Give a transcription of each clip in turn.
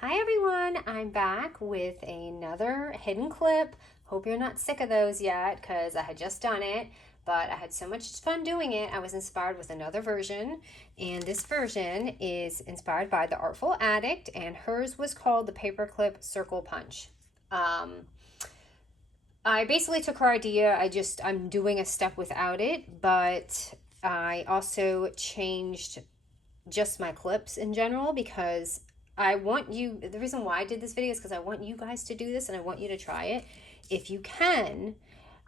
Hi everyone, I'm back with another hidden clip. Hope you're not sick of those yet because I had just done it, but I had so much fun doing it. I was inspired with another version, and this version is inspired by The Artful Addict, and hers was called the Paperclip Circle Punch. Um, I basically took her idea. I'm doing a step without it, but I also changed just my clips in general because I want you, the reason why I did this video is because I want you guys to do this and I want you to try it. If you can,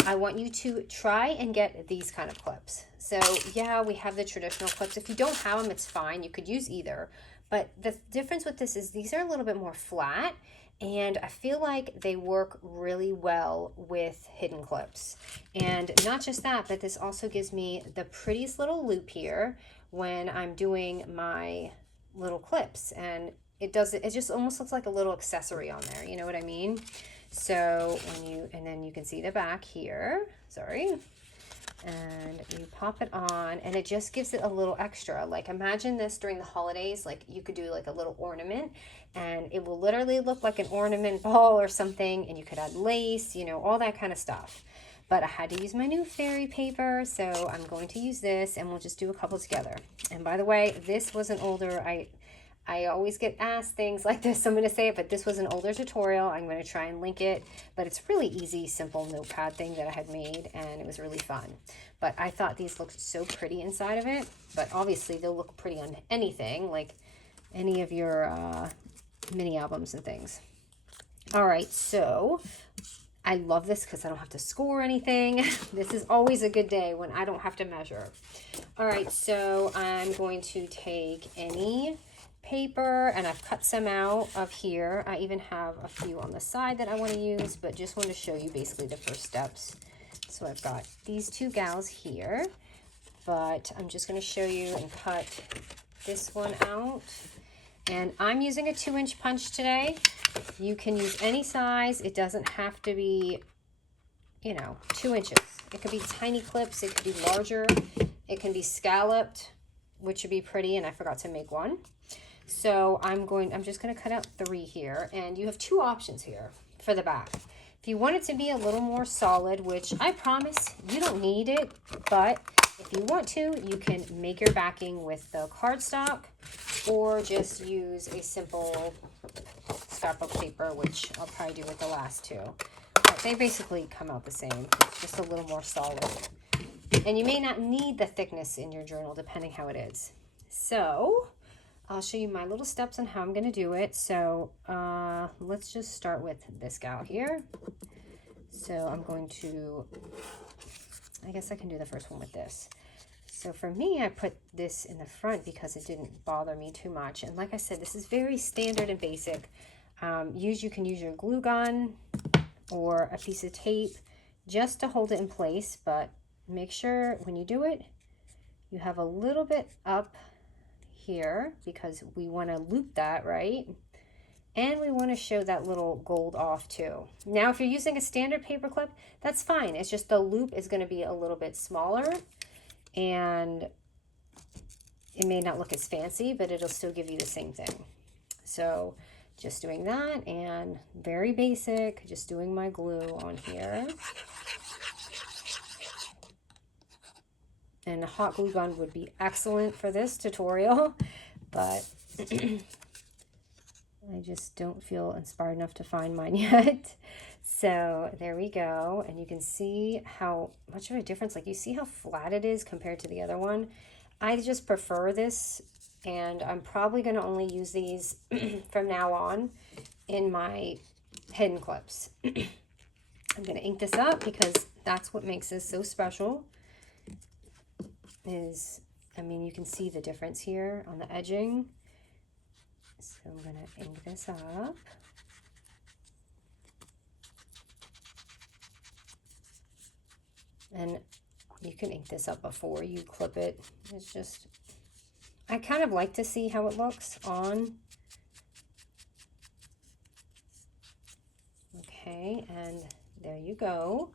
I want you to try and get these kind of clips. So yeah, we have the traditional clips. If you don't have them, it's fine. You could use either. But the difference with this is these are a little bit more flat, and I feel like they work really well with hidden clips. And not just that, but this also gives me the prettiest little loop here when I'm doing my little clips, and it just almost looks like a little accessory on there, you know what I mean? So and then you can see the back here, sorry, and you pop it on and it just gives it a little extra. Like imagine this during the holidays, like you could do like a little ornament and it will literally look like an ornament ball or something, and you could add lace, you know, all that kind of stuff. But I had to use my new fairy paper, so I'm going to use this and we'll just do a couple together. And by the way, this was an older, I always get asked things like this, so I'm going to say it, but this was an older tutorial. I'm going to try and link it, but it's really easy, simple notepad thing that I had made, and it was really fun. But I thought these looked so pretty inside of it, but obviously they'll look pretty on anything, like any of your mini albums and things. All right, so I love this because I don't have to score anything. This is always a good day when I don't have to measure. All right, so I'm going to take any paper and I've cut some out of here. I even have a few on the side that I want to use, but just want to show you basically the first steps. So I've got these two gals here, but I'm just going to show you and cut this one out. And I'm using a 2-inch punch today. You can use any size. It doesn't have to be, 2 inches. It could be tiny clips. It could be larger. It can be scalloped, which would be pretty, and I forgot to make one. So I'm just going to cut out 3 here, and you have 2 options here for the back. If you want it to be a little more solid, which I promise you don't need it, but if you want to, you can make your backing with the cardstock or just use a simple scrapbook paper, which I'll probably do with the last 2. But they basically come out the same. It's just a little more solid. And you may not need the thickness in your journal depending how it is. So I'll show you my little steps on how I'm going to do it. So let's just start with this gal here. So I'm going to, I guess I can do the first one with this. So for me, I put this in the front because it didn't bother me too much. And like I said, this is very standard and basic. You can use your glue gun or a piece of tape just to hold it in place, but make sure when you do it, you have a little bit up here because we want to loop that, right? And we want to show that little gold off too. Now, if you're using a standard paper clip, that's fine. It's just the loop is going to be a little bit smaller and it may not look as fancy, but it'll still give you the same thing. So just doing that, and very basic, just doing my glue on here. And a hot glue gun would be excellent for this tutorial, but I just don't feel inspired enough to find mine yet. So there we go. And you can see how much of a difference, like you see how flat it is compared to the other one. I just prefer this, and I'm probably going to only use these from now on in my hidden clips. I'm going to ink this up because that's what makes this so special. You can see the difference here on the edging. So I'm going to ink this up. And you can ink this up before you clip it. It's just, I kind of like to see how it looks on. Okay, and there you go.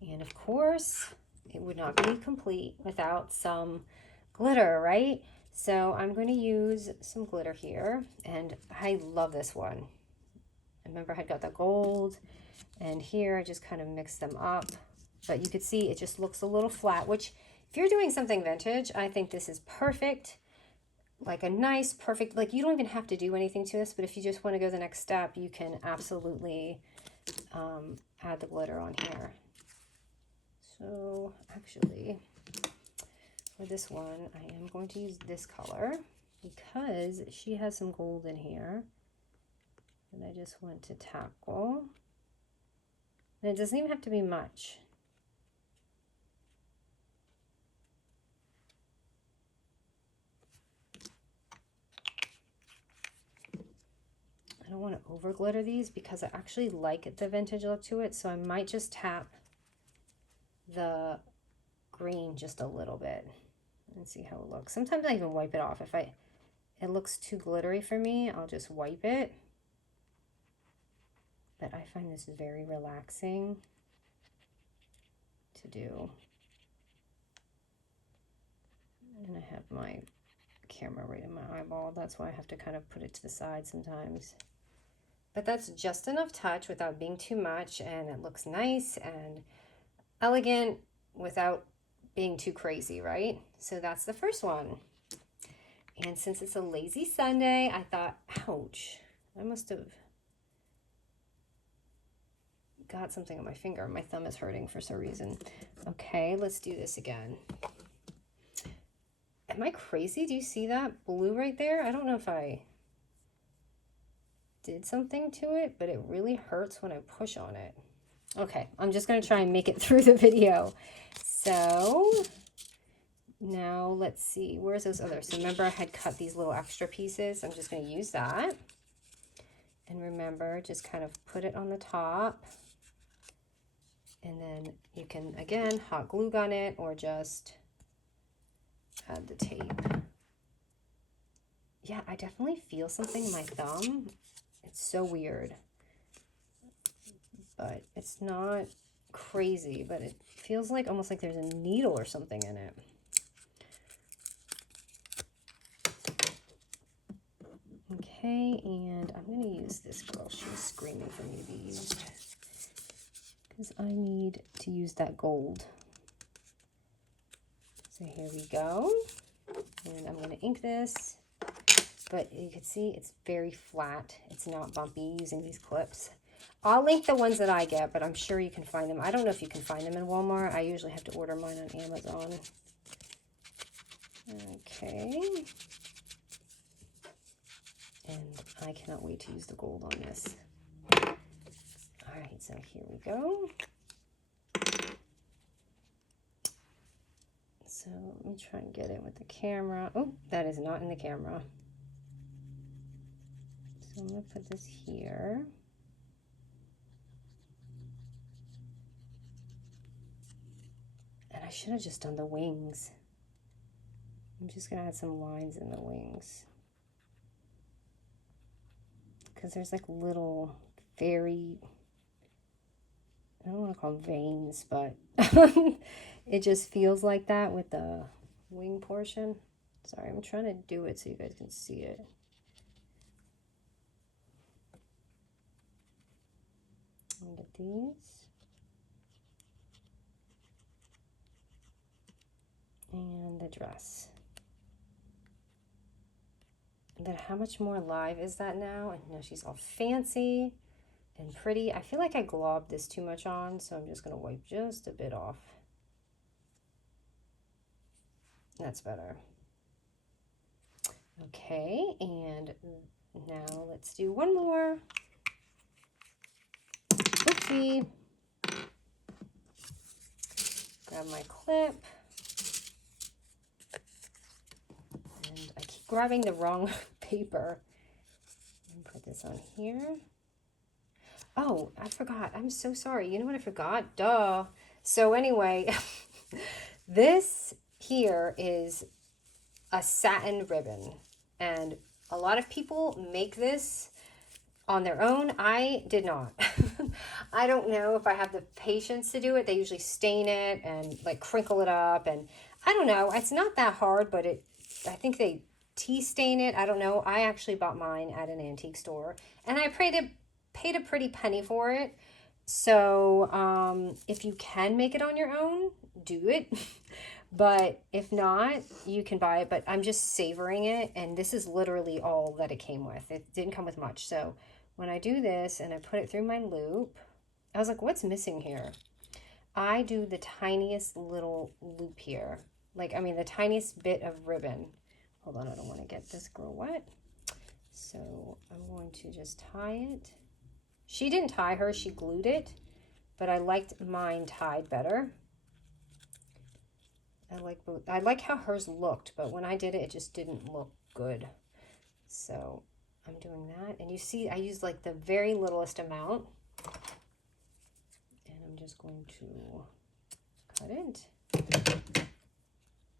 And of course, it would not be complete without some glitter, right? So I'm going to use some glitter here, and I love this one. I remember I had got the gold, and here I just kind of mixed them up. But you could see it just looks a little flat, which if you're doing something vintage, I think this is perfect. Like a nice, perfect, like you don't even have to do anything to this, but if you just want to go the next step, you can absolutely add the glitter on here. So actually, for this one, I am going to use this color because she has some gold in here that I just want to tackle. And it doesn't even have to be much. I don't want to over glitter these because I actually like the vintage look to it, so I might just tap the green just a little bit and see how it looks. Sometimes I even wipe it off. If it looks too glittery for me, I'll just wipe it. But I find this very relaxing to do. And I have my camera right in my eyeball. That's why I have to kind of put it to the side sometimes. But that's just enough touch without being too much, and it looks nice and elegant without being too crazy, right? So that's the first one. And since it's a lazy Sunday, I thought, ouch, I must have got something on my finger. My thumb is hurting for some reason. Okay, let's do this again. Am I crazy? Do you see that blue right there? I don't know if I did something to it, but it really hurts when I push on it. Okay, I'm just going to try and make it through the video. So now let's see, where's those others? So remember I had cut these little extra pieces. I'm just going to use that. And remember, just kind of put it on the top. And then you can, again, hot glue gun it or just add the tape. Yeah, I definitely feel something in my thumb. It's so weird. But it's not crazy, but it feels like almost like there's a needle or something in it. Okay, and I'm going to use this girl. She's screaming for me to be used because I need to use that gold. So here we go. And I'm going to ink this. But you can see it's very flat. It's not bumpy using these clips. I'll link the ones that I get, but I'm sure you can find them. I don't know if you can find them in Walmart. I usually have to order mine on Amazon. Okay. And I cannot wait to use the gold on this. All right, so here we go. So let me try and get it with the camera. Oh, that is not in the camera. So I'm going to put this here. And I should have just done the wings. I'm just going to add some lines in the wings. Because there's like little very, I don't want to call them veins, but it just feels like that with the wing portion. Sorry, I'm trying to do it so you guys can see it. I'll get these. And the dress. And then how much more live is that now? And now she's all fancy and pretty. I feel like I globbed this too much on, so I'm just going to wipe just a bit off. That's better. Okay, and now let's do one more. Oopsie. Grab my clip. And I keep grabbing the wrong paper. And put this on here. Oh, I forgot. I'm so sorry. You know what I forgot? Duh. So anyway, this here is a satin ribbon. And a lot of people make this on their own. I did not. I don't know if I have the patience to do it. They usually stain it and like crinkle it up. And I don't know. It's not that hard, but it I think they tea stain it. I don't know. I actually bought mine at an antique store, and I paid a pretty penny for it. So if you can make it on your own, do it. But if not, you can buy it. But I'm just savoring it, and this is literally all that it came with. It didn't come with much. So when I do this and I put it through my loop, I was like, what's missing here? I do the tiniest little loop here. Like, I mean, the tiniest bit of ribbon. Hold on, I don't want to get this girl wet. So I'm going to just tie it. She didn't tie hers, she glued it, but I liked mine tied better. I like how hers looked, but when I did it, it just didn't look good. So I'm doing that. And you see, I used like the very littlest amount. And I'm just going to cut it.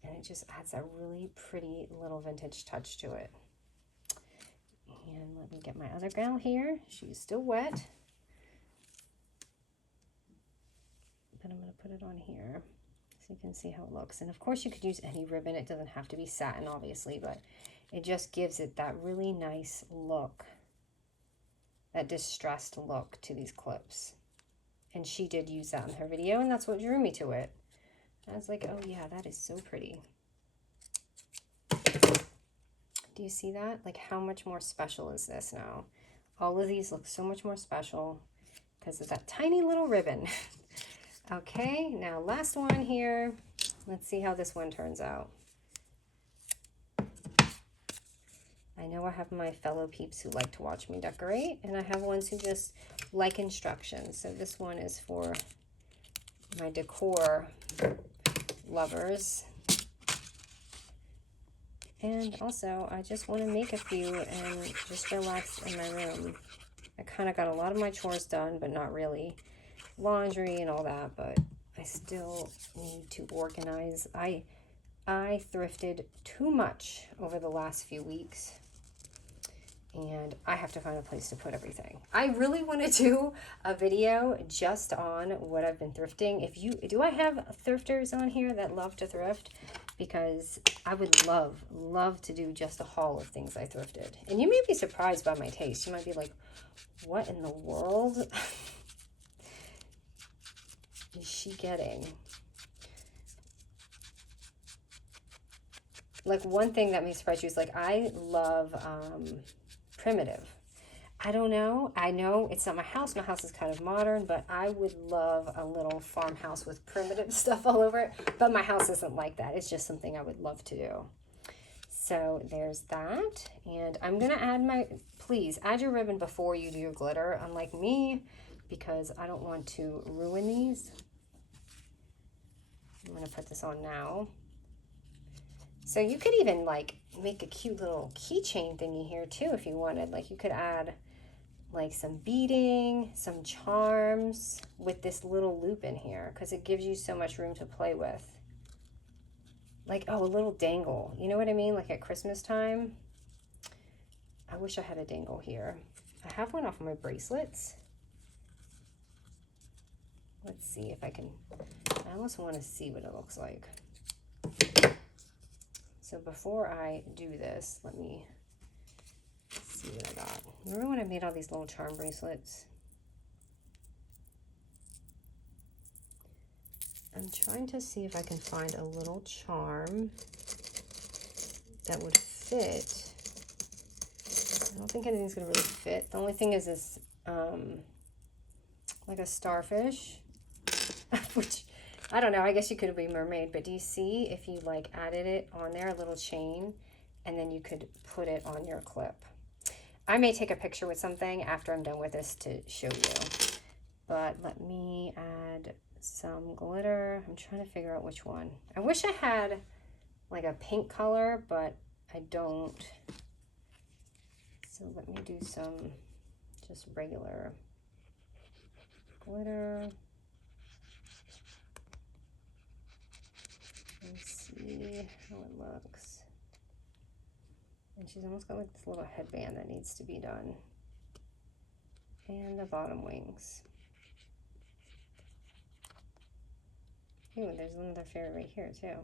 And it just adds a really pretty little vintage touch to it. And let me get my other gal here. She's still wet. But I'm going to put it on here so you can see how it looks. And of course you could use any ribbon. It doesn't have to be satin, obviously, but it just gives it that really nice look, that distressed look to these clips. And she did use that in her video, and that's what drew me to it. I was like, oh yeah, that is so pretty. Do you see that? Like, how much more special is this now? All of these look so much more special because of that tiny little ribbon. Okay, now last one here. Let's see how this one turns out. I know I have my fellow peeps who like to watch me decorate, and I have ones who just like instructions. So this one is for my decor lovers. And also, I just want to make a few and just relax in my room. I kind of got a lot of my chores done, but not really. Laundry and all that, but I still need to organize. I thrifted too much over the last few weeks, and I have to find a place to put everything. I really want to do a video just on what I've been thrifting. Do I have thrifters on here that love to thrift? Because I would love to do just a haul of things I thrifted. And you may be surprised by my taste. You might be like, what in the world is she getting? Like, one thing that may surprise you is, like, I love primitive. I don't know. I know it's not my house. My house is kind of modern, but I would love a little farmhouse with primitive stuff all over it. But my house isn't like that. It's just something I would love to do. So there's that. And I'm going to add please add your ribbon before you do your glitter, unlike me, because I don't want to ruin these. I'm going to put this on now. So you could even like make a cute little keychain thingy here too if you wanted. Like, you could add like some beading, some charms with this little loop in here, because it gives you so much room to play with. Like, oh, a little dangle. You know what I mean? Like at Christmas time. I wish I had a dangle here. I have one off of my bracelets. Let's see if I can. I almost want to see what it looks like. So before I do this, let me see what I got. Remember when I made all these little charm bracelets? I'm trying to see if I can find a little charm that would fit. I don't think anything's gonna really fit. The only thing is this, like a starfish, which I don't know. I guess you could be mermaid, but do you see if you like added it on there, a little chain, and then you could put it on your clip. I may take a picture with something after I'm done with this to show you. But let me add some glitter. I'm trying to figure out which one. I wish I had like a pink color, but I don't. So let me do some just regular glitter. Let's see how it looks. And she's almost got like this little headband that needs to be done. And the bottom wings. Ooh, there's another fairy right here too.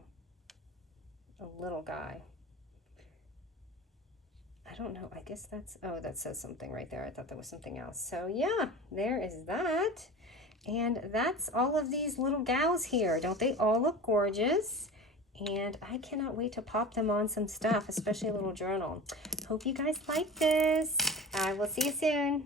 A little guy. I don't know. I guess that's, oh, that says something right there. I thought there was something else. So yeah, there is that. And that's all of these little gals here. Don't they all look gorgeous? And I cannot wait to pop them on some stuff, especially a little journal. Hope you guys like this. I will see you soon.